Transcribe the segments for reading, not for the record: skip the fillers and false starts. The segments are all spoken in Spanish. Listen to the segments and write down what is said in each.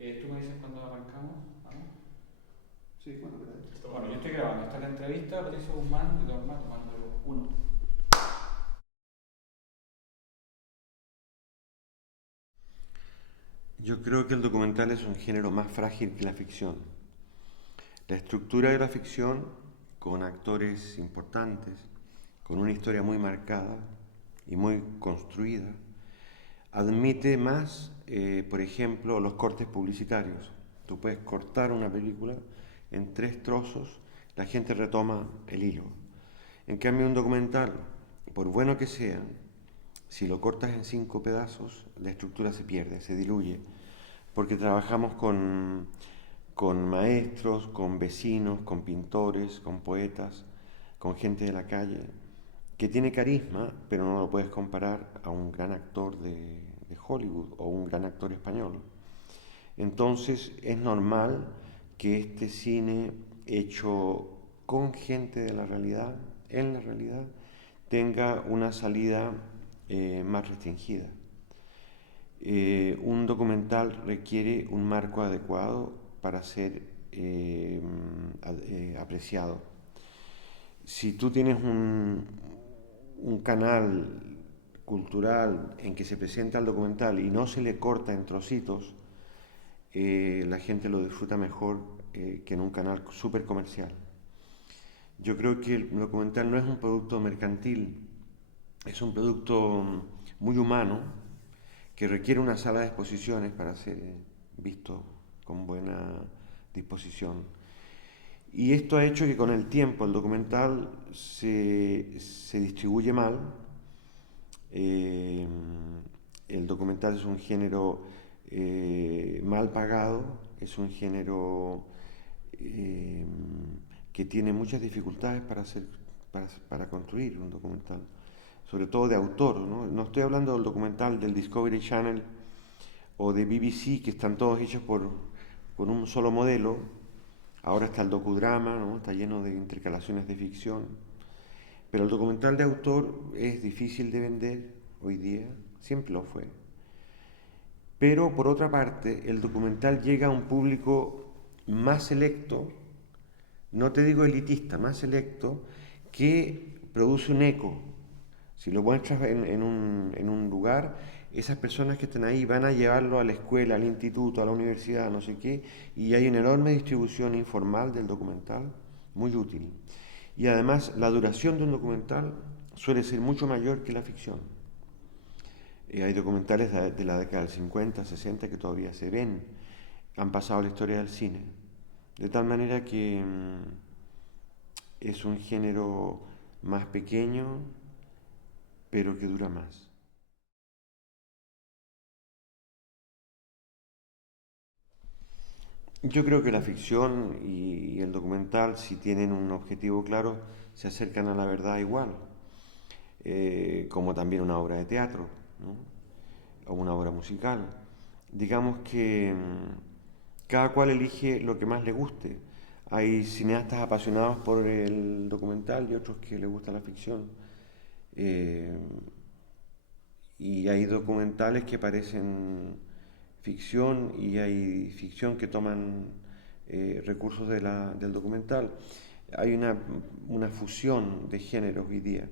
¿Tú me dices cuándo arrancamos? ¿Vamos? Sí, bueno, queráis. Bueno, yo estoy grabando. Esta es la entrevista. Patricio Guzmán, de Tomás, tomando uno. Yo creo que el documental es un género más frágil que la ficción. La estructura de la ficción, con actores importantes, con una historia muy marcada y muy construida, admite más, por ejemplo, los cortes publicitarios. Tú puedes cortar una película en 3 trozos, la gente retoma el hilo. En cambio, un documental, por bueno que sea, si lo cortas en 5 pedazos, la estructura se pierde, se diluye, porque trabajamos con maestros, con vecinos, con pintores, con poetas, con gente de la calle, que tiene carisma, pero no lo puedes comparar a un gran actor de Hollywood o un gran actor español. Entonces es normal que este cine hecho con gente de la realidad, en la realidad, tenga una salida más restringida. Un documental requiere un marco adecuado para ser apreciado. Si tú tienes un canal cultural en que se presenta el documental y no se le corta en trocitos, la gente lo disfruta mejor que en un canal súper comercial. Yo creo que el documental no es un producto mercantil, es un producto muy humano que requiere una sala de exposiciones para ser visto con buena disposición. Y esto ha hecho que con el tiempo el documental se distribuye mal. Eh, el documental es un género mal pagado, es un género eh, que tiene muchas dificultades para construir un documental, sobre todo de autor. No estoy hablando del documental del Discovery Channel o de BBC, que están todos hechos por un solo modelo. Ahora está el docudrama, ¿no? Está lleno de intercalaciones de ficción. Pero el documental de autor es difícil de vender hoy día, siempre lo fue. Pero por otra parte, el documental llega a un público más selecto, no te digo elitista, más selecto, que produce un eco. Si lo muestras en un lugar, esas personas que están ahí van a llevarlo a la escuela, al instituto, a la universidad, no sé qué, y hay una enorme distribución informal del documental, muy útil. Y además, la duración de un documental suele ser mucho mayor que la ficción. Hay documentales de la década del 50, 60 que todavía se ven, han pasado a la historia del cine. De tal manera que es un género más pequeño, pero que dura más. Yo creo que la ficción y el documental, si tienen un objetivo claro, se acercan a la verdad igual, como también una obra de teatro, ¿no? O una obra musical. Digamos que cada cual elige lo que más le guste. Hay cineastas apasionados por el documental y otros que les gusta la ficción. Eh, y hay documentales que parecen ficción y hay ficción que toman recursos del documental. Hay una fusión de géneros hoy día,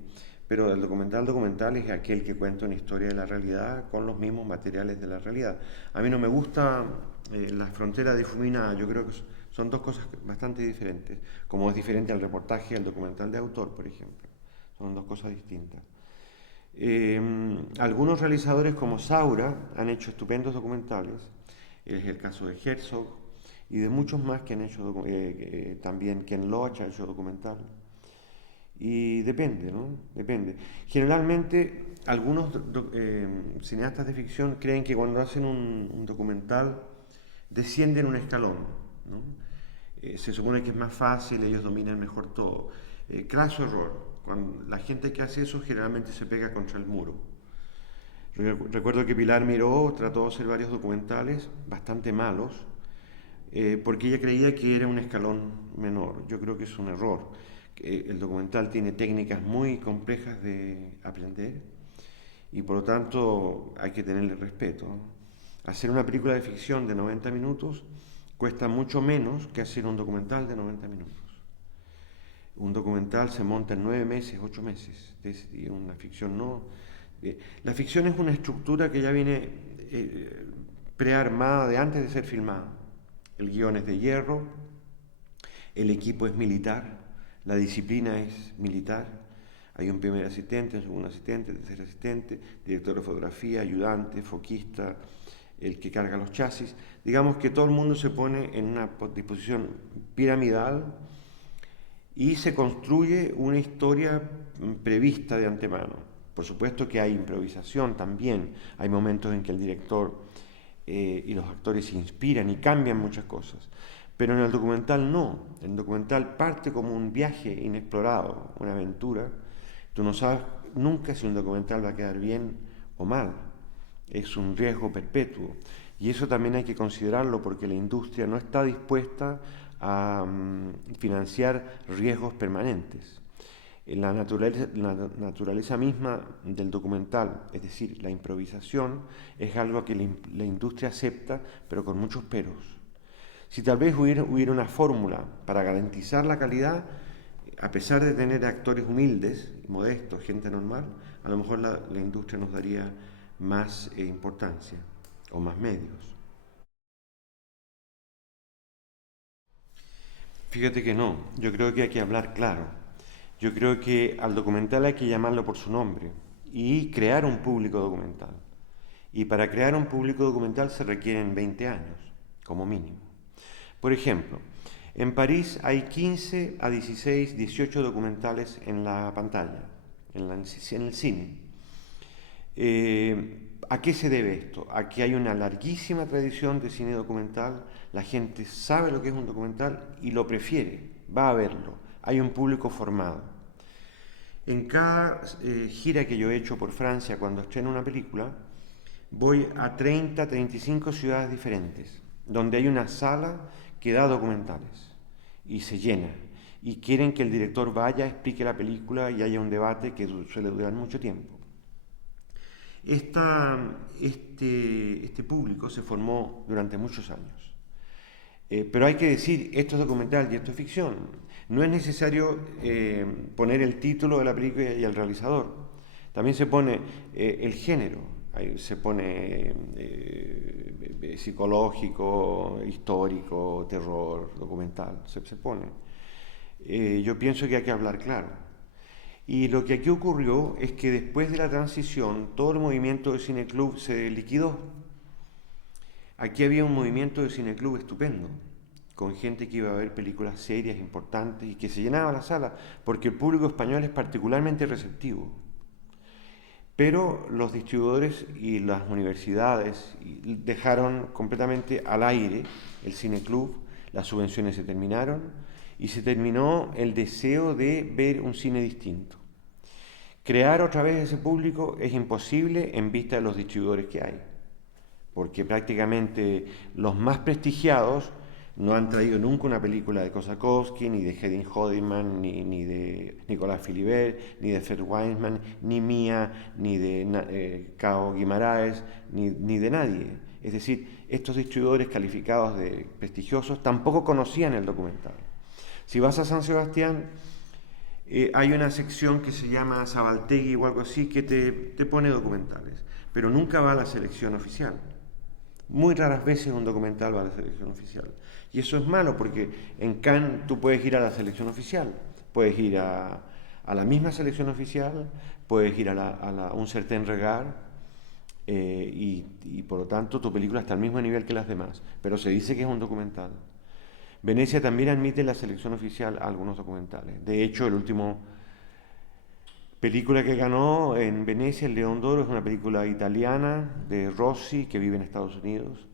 pero el documental es aquel que cuenta una historia de la realidad con los mismos materiales de la realidad. A mí no me gusta la frontera difuminada, yo creo que son dos cosas bastante diferentes, como es diferente al reportaje y al documental de autor, por ejemplo. Son dos cosas distintas. Algunos realizadores como Saura han hecho estupendos documentales, es el caso de Herzog y de muchos más que han hecho, también Ken Loach ha hecho documental. Y depende, ¿no? Depende. Generalmente, algunos cineastas de ficción creen que cuando hacen un documental descienden un escalón, ¿no? Se supone que es más fácil, ellos dominan mejor todo. Craso error. Cuando la gente que hace eso generalmente se pega contra el muro. Recuerdo que Pilar Miró trató de hacer varios documentales bastante malos porque ella creía que era un escalón menor. Yo creo que es un error. El documental tiene técnicas muy complejas de aprender y por lo tanto hay que tenerle respeto. Hacer una película de ficción de 90 minutos cuesta mucho menos que hacer un documental de 90 minutos. Un documental se monta en 9 meses, 8 meses, y una ficción no. La ficción es una estructura que ya viene prearmada de antes de ser filmada. El guión es de hierro, el equipo es militar, la disciplina es militar. Hay un primer asistente, un segundo asistente, tercer asistente, director de fotografía, ayudante, foquista, el que carga los chasis. Digamos que todo el mundo se pone en una disposición piramidal y se construye una historia prevista de antemano. Por supuesto que hay improvisación también, hay momentos en que el director y los actores se inspiran y cambian muchas cosas. Pero en el documental no, el documental parte como un viaje inexplorado, una aventura. Tú no sabes nunca si un documental va a quedar bien o mal, es un riesgo perpetuo. Y eso también hay que considerarlo porque la industria no está dispuesta a financiar riesgos permanentes. La naturaleza misma del documental, es decir, la improvisación, es algo que la industria acepta, pero con muchos peros. Si tal vez hubiera una fórmula para garantizar la calidad, a pesar de tener actores humildes, modestos, gente normal, a lo mejor la industria nos daría más importancia o más medios. Fíjate que no, yo creo que hay que hablar claro. Yo creo que al documental hay que llamarlo por su nombre y crear un público documental. Y para crear un público documental se requieren 20 años, como mínimo. Por ejemplo, en París hay 15 a 16, 18 documentales en la pantalla, en el cine. ¿A qué se debe esto? A que hay una larguísima tradición de cine documental, la gente sabe lo que es un documental y lo prefiere, va a verlo, hay un público formado. En cada gira que yo he hecho por Francia cuando estreno una película, voy a 30, 35 ciudades diferentes, donde hay una sala que da documentales y se llena. Y quieren que el director vaya, explique la película y haya un debate que suele durar mucho tiempo. Este público se formó durante muchos años. Pero hay que decir, esto es documental y esto es ficción. No es necesario poner el título de la película y el realizador. También se pone el género. Se pone psicológico, histórico, terror, documental. Se pone. Yo pienso que hay que hablar claro. Y lo que aquí ocurrió es que después de la transición, todo el movimiento de cineclub se liquidó. Aquí había un movimiento de cineclub estupendo, con gente que iba a ver películas serias, importantes, y que se llenaba la sala, porque el público español es particularmente receptivo. Pero los distribuidores y las universidades dejaron completamente al aire el cineclub, las subvenciones se terminaron, y se terminó el deseo de ver un cine distinto. Crear otra vez ese público es imposible en vista de los distribuidores que hay, porque prácticamente los más prestigiados no han traído nunca una película de Kosakowski, ni de Hedin Hodiman, ni de Nicolás Philibert, ni de Fred Wiseman, ni mía, ni de Cao Guimaraes, ni de nadie. Es decir, estos distribuidores calificados de prestigiosos tampoco conocían el documental. Si vas a San Sebastián, hay una sección que se llama Zabaltegui o algo así que te pone documentales, pero nunca va a la selección oficial. Muy raras veces un documental va a la selección oficial. Y eso es malo porque en Cannes tú puedes ir a la selección oficial, puedes ir a la misma selección oficial, puedes ir a un certain regard y por lo tanto tu película está al mismo nivel que las demás, pero se dice que es un documental. Venecia también admite en la selección oficial algunos documentales. De hecho, el último película que ganó en Venecia, El León d'Oro, es una película italiana de Rossi, que vive en Estados Unidos.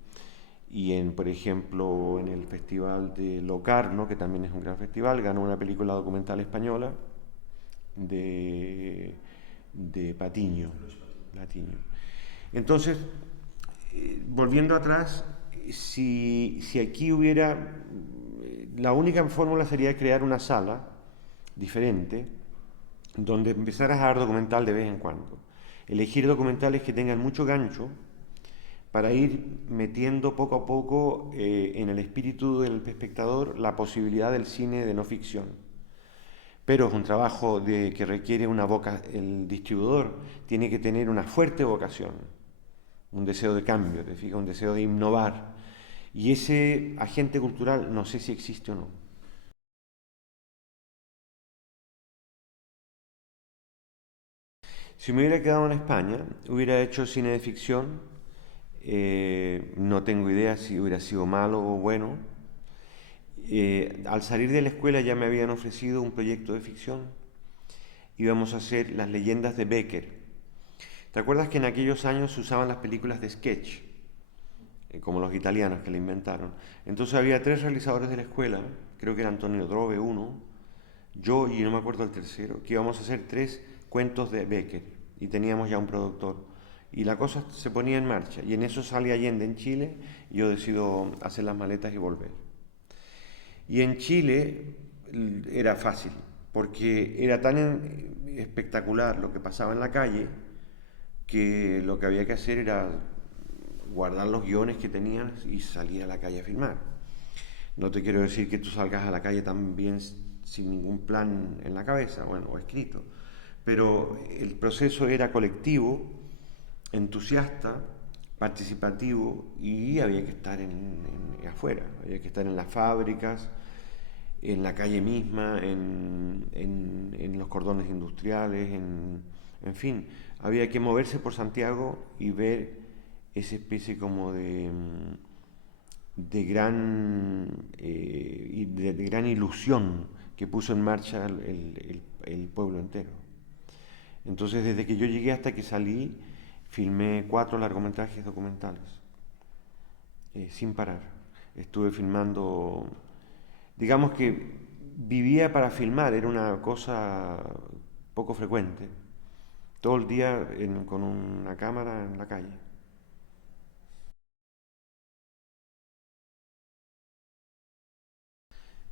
Y por ejemplo, en el Festival de Locarno, que también es un gran festival, ganó una película documental española de Patiño. Entonces, volviendo atrás, si aquí hubiera, la única fórmula sería crear una sala diferente donde empezaras a dar documental de vez en cuando. Elegir documentales que tengan mucho gancho para ir metiendo poco a poco en el espíritu del espectador la posibilidad del cine de no ficción. Pero es un trabajo que requiere el distribuidor tiene que tener una fuerte vocación, un deseo de cambio, ¿te fijas? Un deseo de innovar. Y ese agente cultural no sé si existe o no. Si me hubiera quedado en España, hubiera hecho cine de ficción. No tengo idea si hubiera sido malo o bueno. Al salir de la escuela ya me habían ofrecido un proyecto de ficción. Íbamos a hacer Las leyendas de Becker. ¿Te acuerdas que en aquellos años se usaban las películas de sketch? Como los italianos que la inventaron. Entonces había 3 realizadores de la escuela, creo que era Antonio Drobe uno, yo y no me acuerdo el tercero, que íbamos a hacer 3 cuentos de Becker y teníamos ya un productor. Y la cosa se ponía en marcha y en eso sale Allende en Chile y yo decido hacer las maletas y volver. Y en Chile era fácil, porque era tan espectacular lo que pasaba en la calle que lo que había que hacer era guardar los guiones que tenías y salir a la calle a filmar. No te quiero decir que tú salgas a la calle también sin ningún plan en la cabeza, bueno, o escrito, pero el proceso era colectivo, entusiasta, participativo y había que estar afuera, había que estar en las fábricas, en la calle misma, en los cordones industriales, en fin, había que moverse por Santiago y ver esa especie como de gran ilusión que puso en marcha el pueblo entero. Entonces, desde que yo llegué hasta que salí, filmé 4 largometrajes documentales, sin parar. Estuve filmando, digamos que vivía para filmar, era una cosa poco frecuente. Todo el día con una cámara en la calle.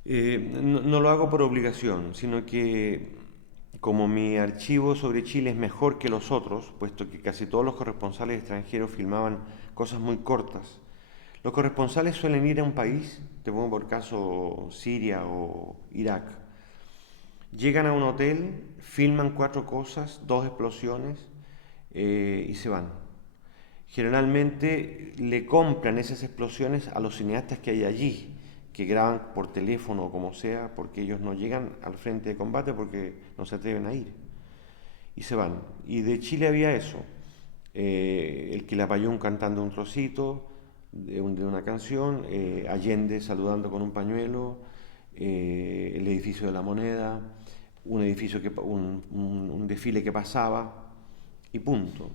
No lo hago por obligación, sino que como mi archivo sobre Chile es mejor que los otros, puesto que casi todos los corresponsales extranjeros filmaban cosas muy cortas, los corresponsales suelen ir a un país, te pongo por caso Siria o Irak, llegan a un hotel, filman 4 cosas, 2 explosiones y se van. Generalmente le compran esas explosiones a los cineastas que hay allí, que graban por teléfono o como sea, porque ellos no llegan al frente de combate porque no se atreven a ir. Y se van. Y de Chile había eso. El Quilapayún cantando un trocito de una canción, Allende saludando con un pañuelo, el edificio de la Moneda, un desfile que pasaba y punto.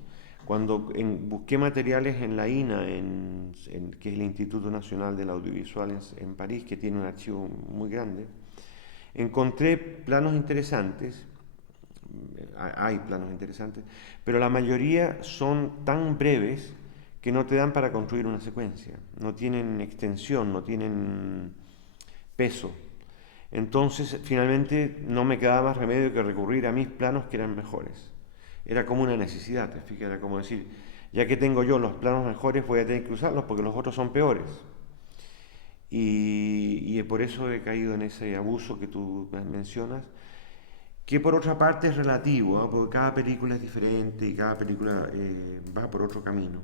Cuando busqué materiales en la INA, que es el Instituto Nacional del Audiovisual en París, que tiene un archivo muy grande, encontré planos interesantes, hay planos interesantes, pero la mayoría son tan breves que no te dan para construir una secuencia, no tienen extensión, no tienen peso. Entonces, finalmente, no me quedaba más remedio que recurrir a mis planos que eran mejores. Era como una necesidad, te fijas, era como decir, ya que tengo yo los planos mejores, voy a tener que usarlos porque los otros son peores. Y por eso he caído en ese abuso que tú mencionas, que por otra parte es relativo, ¿eh? Porque cada película es diferente y cada película va por otro camino.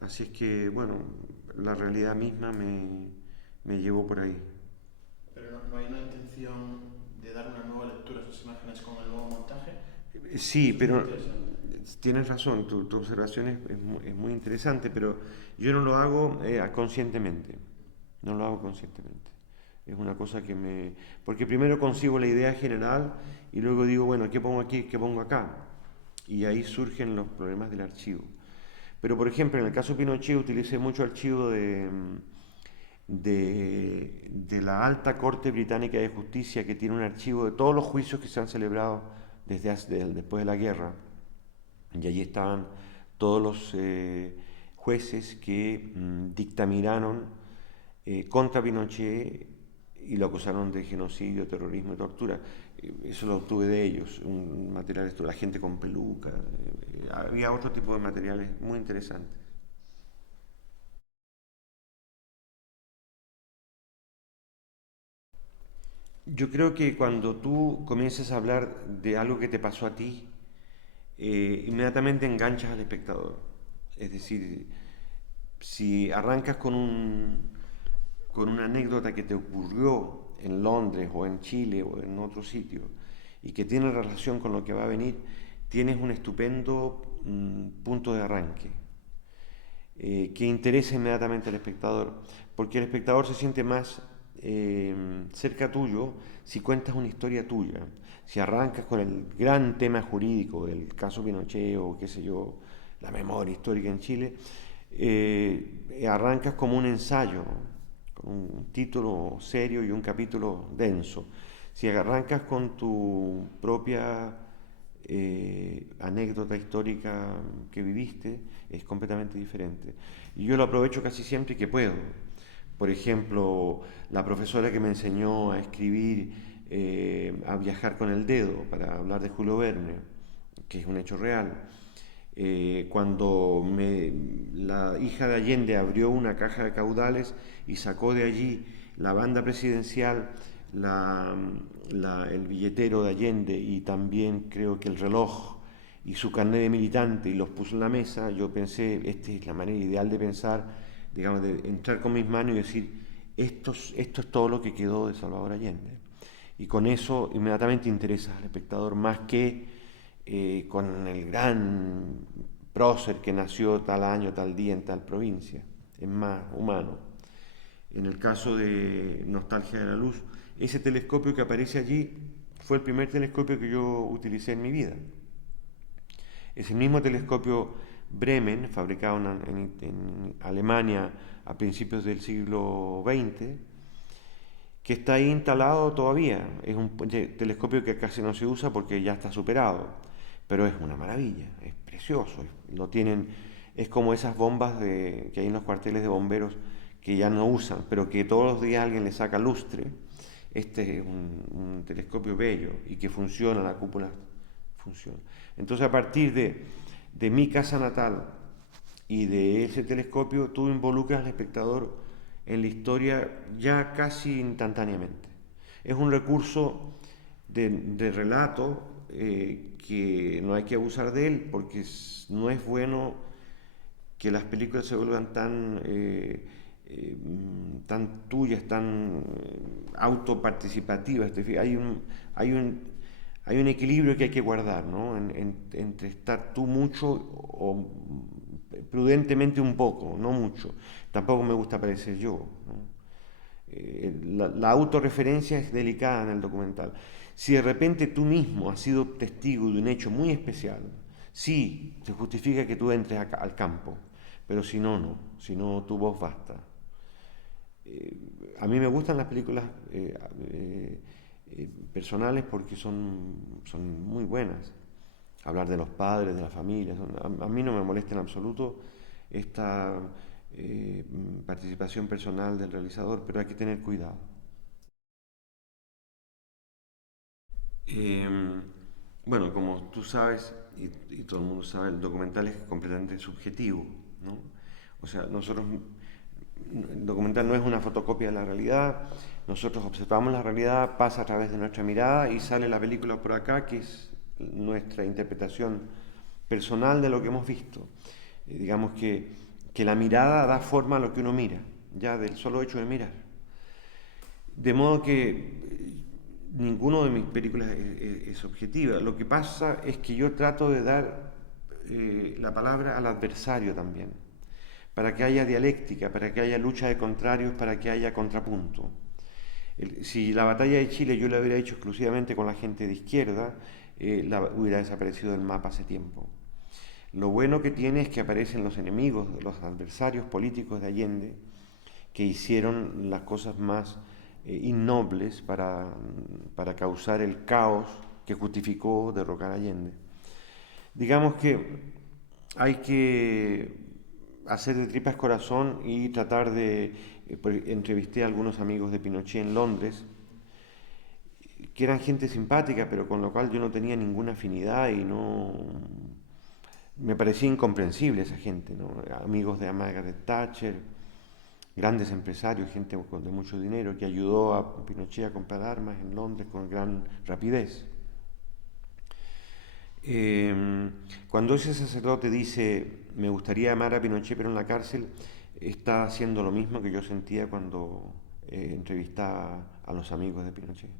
Así es que, bueno, la realidad misma me llevó por ahí. Pero no hay una intención de dar una nueva lectura a esas imágenes con el nuevo montaje. Sí, Eso es muy pero interesante. tienes razón, tu observación es muy interesante, pero yo no lo hago conscientemente, no lo hago conscientemente. Es una cosa que me... Porque primero concibo la idea general y luego digo, bueno, ¿qué pongo aquí, qué pongo acá? Y ahí surgen los problemas del archivo. Pero, por ejemplo, en el caso Pinochet utilicé mucho archivo de la Alta Corte Británica de Justicia, que tiene un archivo de todos los juicios que se han celebrado después de la guerra. Y allí estaban todos los jueces que dictaminaron contra Pinochet y lo acusaron de genocidio, terrorismo y tortura. Eso lo obtuve de ellos, un material, la gente con peluca. Había otro tipo de materiales muy interesantes. Yo creo que cuando tú comiences a hablar de algo que te pasó a ti, inmediatamente enganchas al espectador. Es decir, si arrancas con una anécdota que te ocurrió en Londres o en Chile o en otro sitio y que tiene relación con lo que va a venir, tienes un estupendo punto de arranque que interesa inmediatamente al espectador, porque el espectador se siente más cerca tuyo si cuentas una historia tuya. Si arrancas con el gran tema jurídico del caso Pinochet o qué sé yo, la memoria histórica en Chile, arrancas como un ensayo, con un título serio y un capítulo denso. Si arrancas con tu propia anécdota histórica que viviste, es completamente diferente. Y yo lo aprovecho casi siempre que puedo. Por ejemplo, la profesora que me enseñó a escribir, a viajar con el dedo, para hablar de Julio Verne, que es un hecho real. La hija de Allende abrió una caja de caudales y sacó de allí la banda presidencial, el billetero de Allende y también creo que el reloj y su carnet de militante y los puso en la mesa, yo pensé, esta es la manera ideal de pensar, digamos, de entrar con mis manos y decir, esto es todo lo que quedó de Salvador Allende. Y con eso inmediatamente interesa al espectador más que con el gran prócer que nació tal año, tal día, en tal provincia. Es más humano. En el caso de Nostalgia de la Luz, ese telescopio que aparece allí fue el primer telescopio que yo utilicé en mi vida. Ese mismo telescopio Bremen, fabricado en Alemania a principios del siglo XX, que está ahí instalado todavía. Es un telescopio que casi no se usa porque ya está superado, pero es una maravilla, es precioso. Lo tienen, es como esas bombas que hay en los cuarteles de bomberos que ya no usan, pero que todos los días alguien le saca lustre. Este es un telescopio bello y que funciona, la cúpula funciona. Entonces, a partir de mi casa natal y de ese telescopio, tú involucras al espectador en la historia ya casi instantáneamente. Es un recurso de relato que no hay que abusar de él porque no es bueno que las películas se vuelvan tan tuyas, tan autoparticipativas. Hay un equilibrio que hay que guardar, ¿no? Entre estar tú mucho o prudentemente un poco, no mucho. Tampoco me gusta parecer yo, ¿no? La autorreferencia es delicada en el documental. Si de repente tú mismo has sido testigo de un hecho muy especial, sí, se justifica que tú entres al campo, pero si no, no. Si no, tu voz basta. A mí me gustan las películas personales porque son muy buenas. Hablar de los padres, de la familia. A mí no me molesta en absoluto esta participación personal del realizador, pero hay que tener cuidado. Eh, bueno, como tú sabes, y todo el mundo sabe, el documental es completamente subjetivo, ¿no? O sea, el documental no es una fotocopia de la realidad, nosotros observamos la realidad, pasa a través de nuestra mirada y sale la película por acá, que es nuestra interpretación personal de lo que hemos visto. Digamos que la mirada da forma a lo que uno mira, ya del solo hecho de mirar. De modo que ninguno de mis películas es objetiva. Lo que pasa es que yo trato de dar la palabra al adversario también, para que haya dialéctica, para que haya lucha de contrarios, para que haya contrapunto. Si la batalla de Chile yo la hubiera hecho exclusivamente con la gente de izquierda, hubiera desaparecido del mapa hace tiempo. Lo bueno que tiene es que aparecen los enemigos, los adversarios políticos de Allende, que hicieron las cosas más innobles para causar el caos que justificó derrocar a Allende. Digamos que hay que hacer de tripas corazón y tratar de... entrevisté a algunos amigos de Pinochet en Londres, que eran gente simpática, pero con lo cual yo no tenía ninguna afinidad y no... Me parecía incomprensible esa gente, ¿no? Amigos de Margaret Thatcher, grandes empresarios, gente de mucho dinero, que ayudó a Pinochet a comprar armas en Londres con gran rapidez. Cuando ese sacerdote dice, me gustaría amar a Pinochet pero en la cárcel, está haciendo lo mismo que yo sentía cuando entrevistaba a los amigos de Pinochet,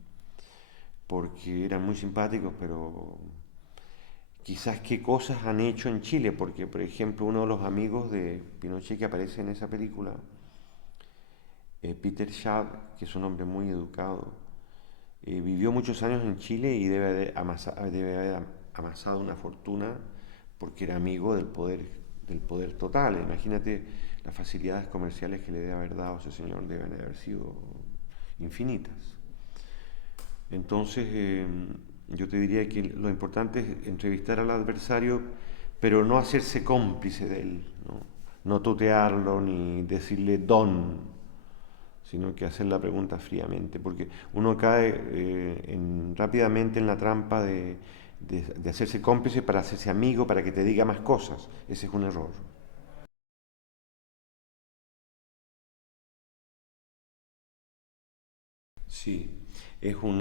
porque eran muy simpáticos, pero quizás qué cosas han hecho en Chile, porque por ejemplo uno de los amigos de Pinochet que aparece en esa película, Peter Schaub, que es un hombre muy educado, vivió muchos años en Chile y debe haber amasado una fortuna porque era amigo del poder total. Imagínate las facilidades comerciales que le debe haber dado ese señor, deben haber sido infinitas. Entonces, yo te diría que lo importante es entrevistar al adversario, pero no hacerse cómplice de él, no tutearlo ni decirle don, sino que hacer la pregunta fríamente, porque uno cae rápidamente en la trampa de hacerse cómplice para hacerse amigo, para que te diga más cosas. Ese es un error. Sí, es un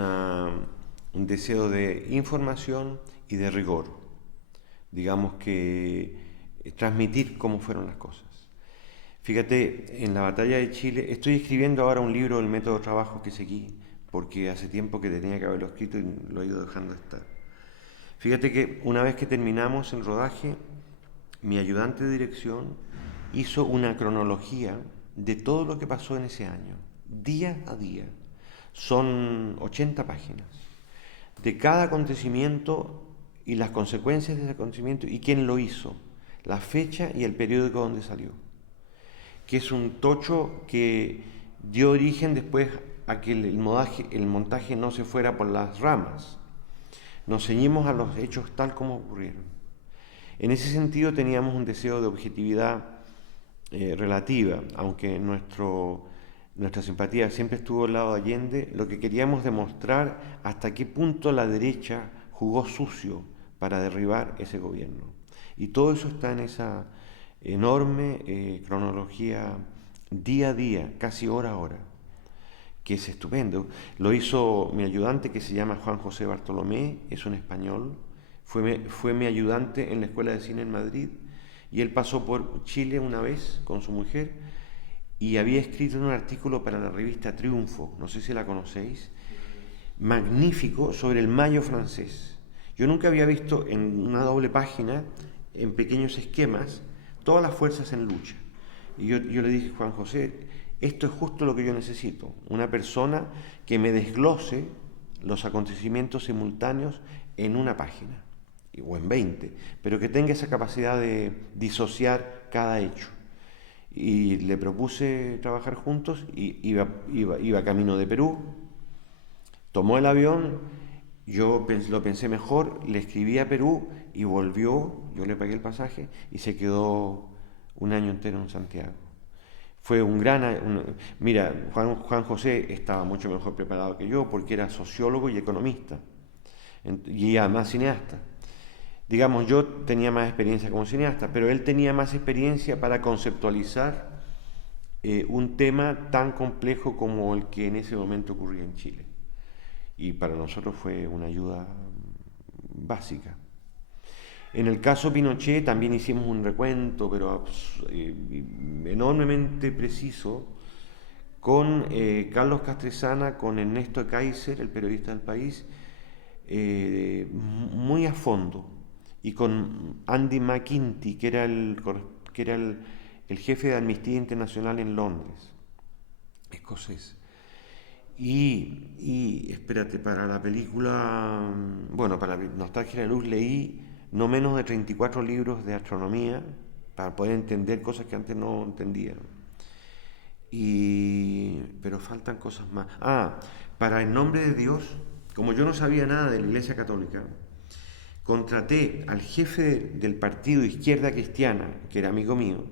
deseo de información y de rigor. Digamos que transmitir cómo fueron las cosas. Fíjate, en la batalla de Chile, estoy escribiendo ahora un libro del método de trabajo que seguí, porque hace tiempo que tenía que haberlo escrito y lo he ido dejando estar. Fíjate que una vez que terminamos el rodaje, mi ayudante de dirección hizo una cronología de todo lo que pasó en ese año, día a día. Son 80 páginas, de cada acontecimiento y las consecuencias de ese acontecimiento y quién lo hizo, la fecha y el periódico donde salió, que es un tocho que dio origen después a que el montaje no se fuera por las ramas. Nos ceñimos a los hechos tal como ocurrieron. En ese sentido teníamos un deseo de objetividad relativa, aunque nuestra simpatía siempre estuvo al lado de Allende. Lo que queríamos demostrar hasta qué punto la derecha jugó sucio para derribar ese gobierno. Y todo eso está en esa enorme cronología día a día, casi hora a hora, que es estupendo. Lo hizo mi ayudante, que se llama Juan José Bartolomé, es un español, fue mi ayudante en la Escuela de Cine en Madrid, y él pasó por Chile una vez con su mujer y había escrito un artículo para la revista Triunfo, no sé si la conocéis, magnífico, sobre el Mayo francés. Yo nunca había visto en una doble página, en pequeños esquemas, todas las fuerzas en lucha. Y yo le dije, Juan José, esto es justo lo que yo necesito, una persona que me desglose los acontecimientos simultáneos en una página, o en 20, pero que tenga esa capacidad de disociar cada hecho. Y le propuse trabajar juntos, y iba camino de Perú, tomó el avión, yo lo pensé mejor, le escribí a Perú y volvió, yo le pagué el pasaje y se quedó un año entero en Santiago. Fue mira, Juan José estaba mucho mejor preparado que yo porque era sociólogo y economista y además cineasta. Digamos, yo tenía más experiencia como cineasta, pero él tenía más experiencia para conceptualizar un tema tan complejo como el que en ese momento ocurría en Chile. Y para nosotros fue una ayuda básica. En el caso Pinochet también hicimos un recuento, pero enormemente preciso, con Carlos Castresana, con Ernesto Kaiser, el periodista del País, muy a fondo, y con Andy McInty, que era el jefe de Amnistía Internacional en Londres, escocés. Y espérate, para la película, bueno, para Nostalgia de la Luz leí no menos de 34 libros de astronomía para poder entender cosas que antes no entendía. Pero faltan cosas más. Para El Nombre de Dios, como yo no sabía nada de la Iglesia Católica, contraté al jefe del partido Izquierda Cristiana, que era amigo mío,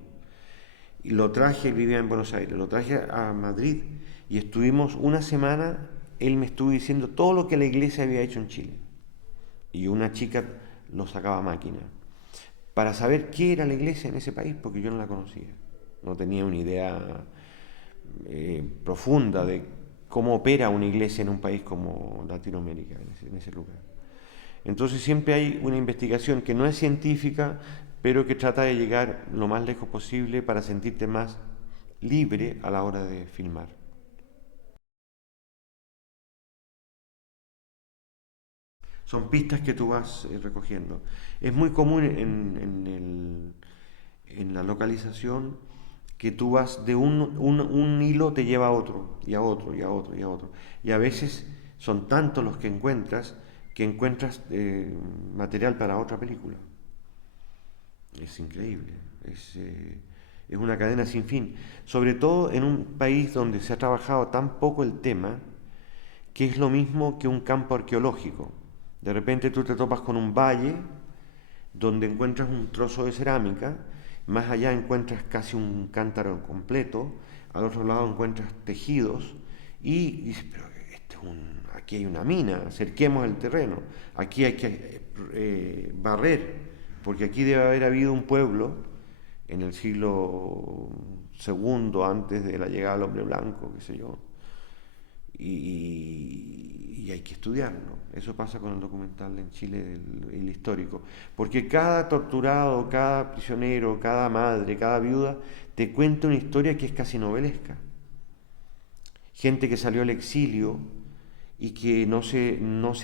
y lo traje, él vivía en Buenos Aires, lo traje a Madrid y estuvimos una semana, él me estuvo diciendo todo lo que la iglesia había hecho en Chile. Y una chica lo sacaba a máquina, para saber qué era la iglesia en ese país, porque yo no la conocía, no tenía una idea profunda de cómo opera una iglesia en un país como Latinoamérica, en ese lugar. Entonces siempre hay una investigación que no es científica, pero que trata de llegar lo más lejos posible para sentirte más libre a la hora de filmar. Son pistas que tú vas recogiendo. Es muy común en la localización que tú vas de un hilo te lleva a otro, y a otro, y a otro, y a otro. Y a veces son tantos los que encuentras material para otra película. Es increíble. Es una cadena sin fin. Sobre todo en un país donde se ha trabajado tan poco el tema, que es lo mismo que un campo arqueológico. De repente tú te topas con un valle donde encuentras un trozo de cerámica, más allá encuentras casi un cántaro completo, al otro lado encuentras tejidos y dices, pero aquí hay una mina, acerquemos el terreno, aquí hay que barrer, porque aquí debe haber habido un pueblo en el siglo segundo antes de la llegada del hombre blanco, qué sé yo, y hay que estudiarlo. Eso pasa con el documental en Chile, el histórico, porque cada torturado, cada prisionero, cada madre, cada viuda te cuenta una historia que es casi novelesca. Gente que salió al exilio y que no se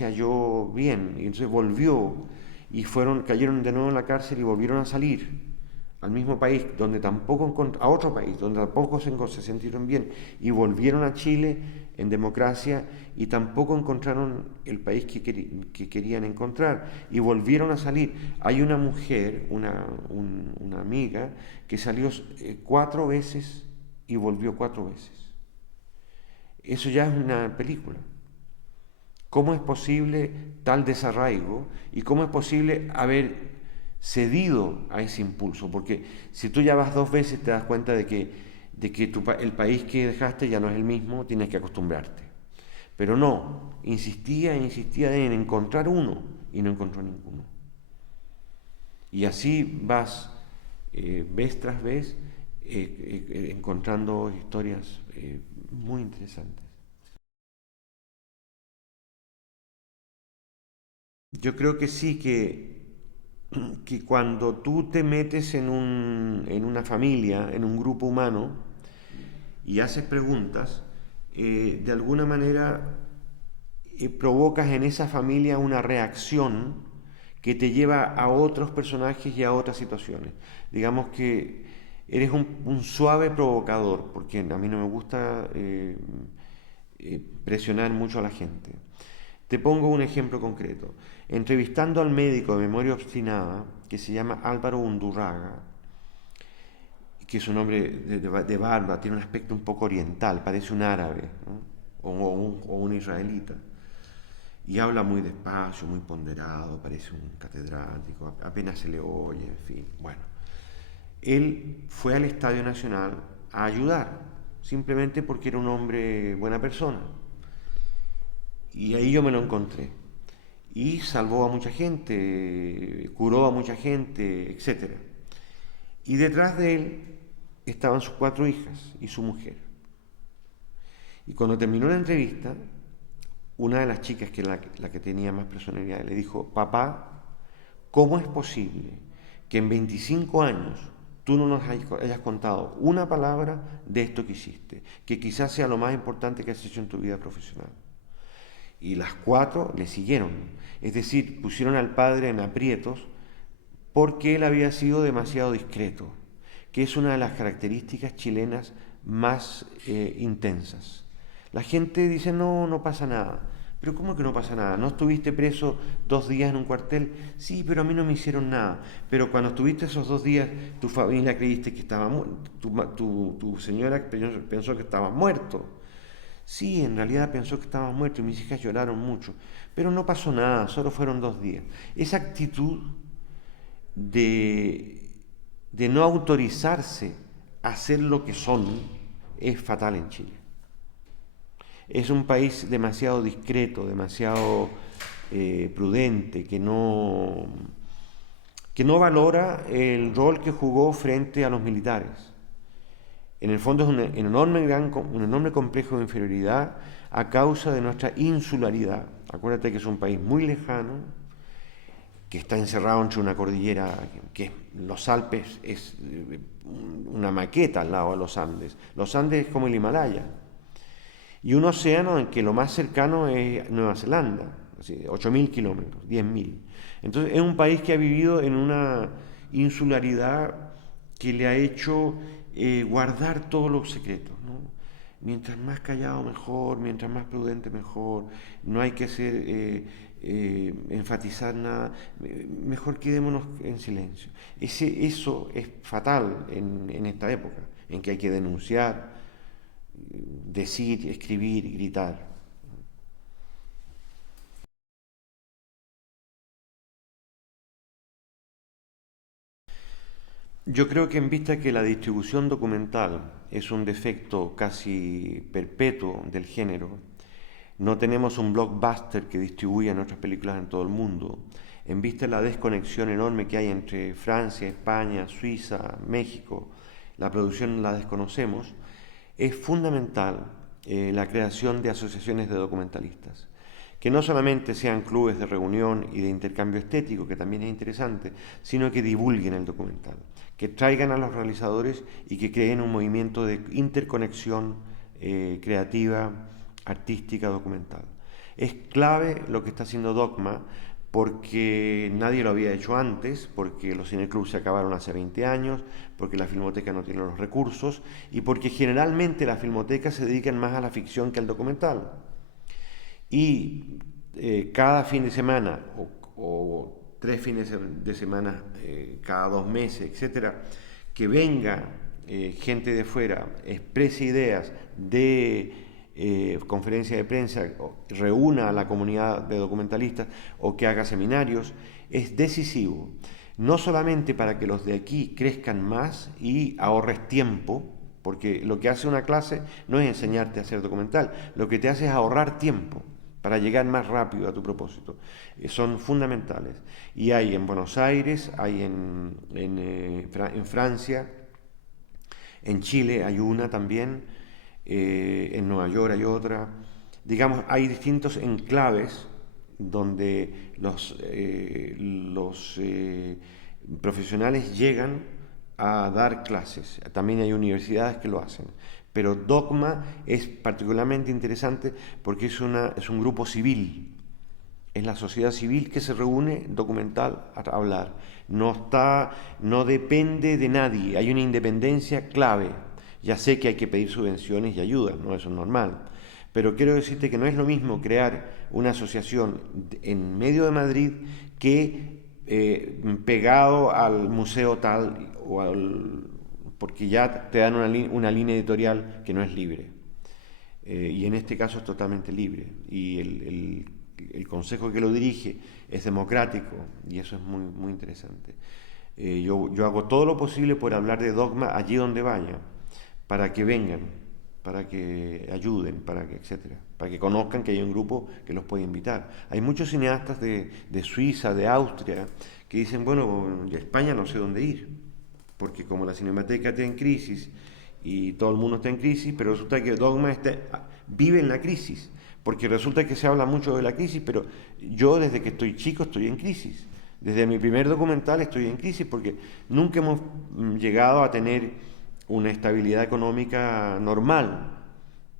halló bien, y entonces volvió y cayeron de nuevo en la cárcel y volvieron a salir al mismo país donde tampoco a otro país donde tampoco se sintieron bien y volvieron a Chile en democracia y tampoco encontraron el país que querían encontrar y volvieron a salir. Hay una mujer, una amiga que salió 4 veces y volvió 4 veces. Eso ya es una película. ¿Cómo es posible tal desarraigo y cómo es posible haber cedido a ese impulso? Porque si tú ya vas 2 veces te das cuenta de que el país que dejaste ya no es el mismo, tienes que acostumbrarte. Pero no, insistía en encontrar uno y no encontró ninguno. Y así vas, vez tras vez, encontrando historias muy interesantes. Yo creo que sí, que cuando tú te metes en una familia, en un grupo humano, y haces preguntas, de alguna manera provocas en esa familia una reacción que te lleva a otros personajes y a otras situaciones. Digamos que eres un suave provocador, porque a mí no me gusta presionar mucho a la gente. Te pongo un ejemplo concreto. Entrevistando al médico de memoria obstinada, que se llama Álvaro Undurraga, que es un hombre de barba, tiene un aspecto un poco oriental, parece un árabe, ¿no? o un israelita, y habla muy despacio, muy ponderado, parece un catedrático, apenas se le oye, en fin. Bueno, él fue al Estadio Nacional a ayudar, simplemente porque era un hombre buena persona. Y ahí yo me lo encontré. Y salvó a mucha gente, curó a mucha gente, etc. Y detrás de él estaban sus 4 hijas y su mujer. Y cuando terminó la entrevista, una de las chicas, que era la que tenía más personalidad, le dijo: papá, ¿cómo es posible que en 25 años tú no nos hayas contado una palabra de esto que hiciste? Que quizás sea lo más importante que has hecho en tu vida profesional. Y las 4 le siguieron. Es decir, pusieron al padre en aprietos porque él había sido demasiado discreto, que es una de las características chilenas más intensas. La gente dice: no pasa nada. Pero ¿cómo que no pasa nada? ¿No estuviste preso 2 días en un cuartel? Sí, pero a mí no me hicieron nada. Pero cuando estuviste esos 2 días, tu familia creíste que estaba muerto, tu señora pensó que estaba muerto. Sí, en realidad pensó que estaba muerto y mis hijas lloraron mucho, pero no pasó nada, solo fueron 2 días. Esa actitud de no autorizarse a hacer lo que son es fatal en Chile. Es un país demasiado discreto, demasiado prudente, que no valora el rol que jugó frente a los militares. En el fondo es un enorme complejo de inferioridad a causa de nuestra insularidad. Acuérdate que es un país muy lejano, que está encerrado entre una cordillera, que los Alpes es una maqueta al lado de los Andes. Los Andes es como el Himalaya. Y un océano en que lo más cercano es Nueva Zelanda, así, 8.000 kilómetros, 10.000. Entonces es un país que ha vivido en una insularidad que le ha hecho guardar todos los secretos, ¿no? Mientras más callado mejor, mientras más prudente mejor, no hay que enfatizar nada, mejor quedémonos en silencio. Eso es fatal en esta época, en que hay que denunciar, decir, escribir, gritar. Yo creo que en vista que la distribución documental es un defecto casi perpetuo del género, no tenemos un blockbuster que distribuya nuestras películas en todo el mundo, en vista de la desconexión enorme que hay entre Francia, España, Suiza, México, la producción la desconocemos, es fundamental la creación de asociaciones de documentalistas, que no solamente sean clubes de reunión y de intercambio estético, que también es interesante, sino que divulguen el documental, que traigan a los realizadores y que creen un movimiento de interconexión creativa, artística, documental. Es clave lo que está haciendo Dogma, porque nadie lo había hecho antes, porque los cineclubs se acabaron hace 20 años, porque la Filmoteca no tiene los recursos y porque generalmente las filmotecas se dedican más a la ficción que al documental. Y cada fin de semana o 3 fines de semana cada 2 meses, etcétera, que venga gente de fuera, exprese ideas de conferencia de prensa, reúna a la comunidad de documentalistas o que haga seminarios, es decisivo. No solamente para que los de aquí crezcan más y ahorres tiempo, porque lo que hace una clase no es enseñarte a hacer documental, lo que te hace es ahorrar tiempo para llegar más rápido a tu propósito. Son fundamentales. Y hay en Buenos Aires, hay en Francia, en Chile hay una también, en Nueva York hay otra. Digamos, hay distintos enclaves donde los profesionales llegan a dar clases. También hay universidades que lo hacen. Pero Dogma es particularmente interesante porque es un grupo civil. Es la sociedad civil que se reúne documental a hablar. No depende de nadie, hay una independencia clave. Ya sé que hay que pedir subvenciones y ayudas, ¿no? Eso es normal. Pero quiero decirte que no es lo mismo crear una asociación en medio de Madrid que pegado al museo tal porque ya te dan una línea editorial que no es libre. Y en este caso es totalmente libre. Y el consejo que lo dirige es democrático y eso es muy, muy interesante. Yo hago todo lo posible por hablar de Dogma allí donde vaya, para que vengan, para que ayuden, etcétera, para que conozcan que hay un grupo que los puede invitar. Hay muchos cineastas de Suiza, de Austria, que dicen, bueno, de España no sé dónde ir, porque como la Cinemateca está en crisis y todo el mundo está en crisis, pero resulta que Dogma vive en la crisis, porque resulta que se habla mucho de la crisis, pero yo desde que estoy chico estoy en crisis. Desde mi primer documental estoy en crisis porque nunca hemos llegado a tener una estabilidad económica normal.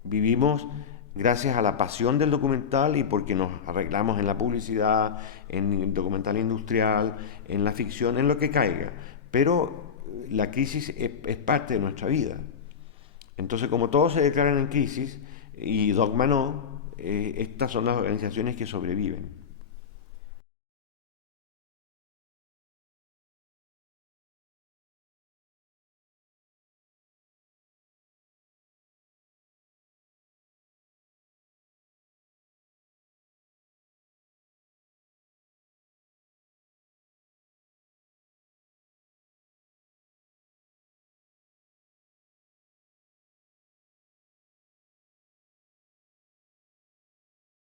Vivimos gracias a la pasión del documental y porque nos arreglamos en la publicidad, en el documental industrial, en la ficción, en lo que caiga. Pero la crisis es parte de nuestra vida. Entonces, como todos se declaran en crisis y Dogma no, estas son las organizaciones que sobreviven.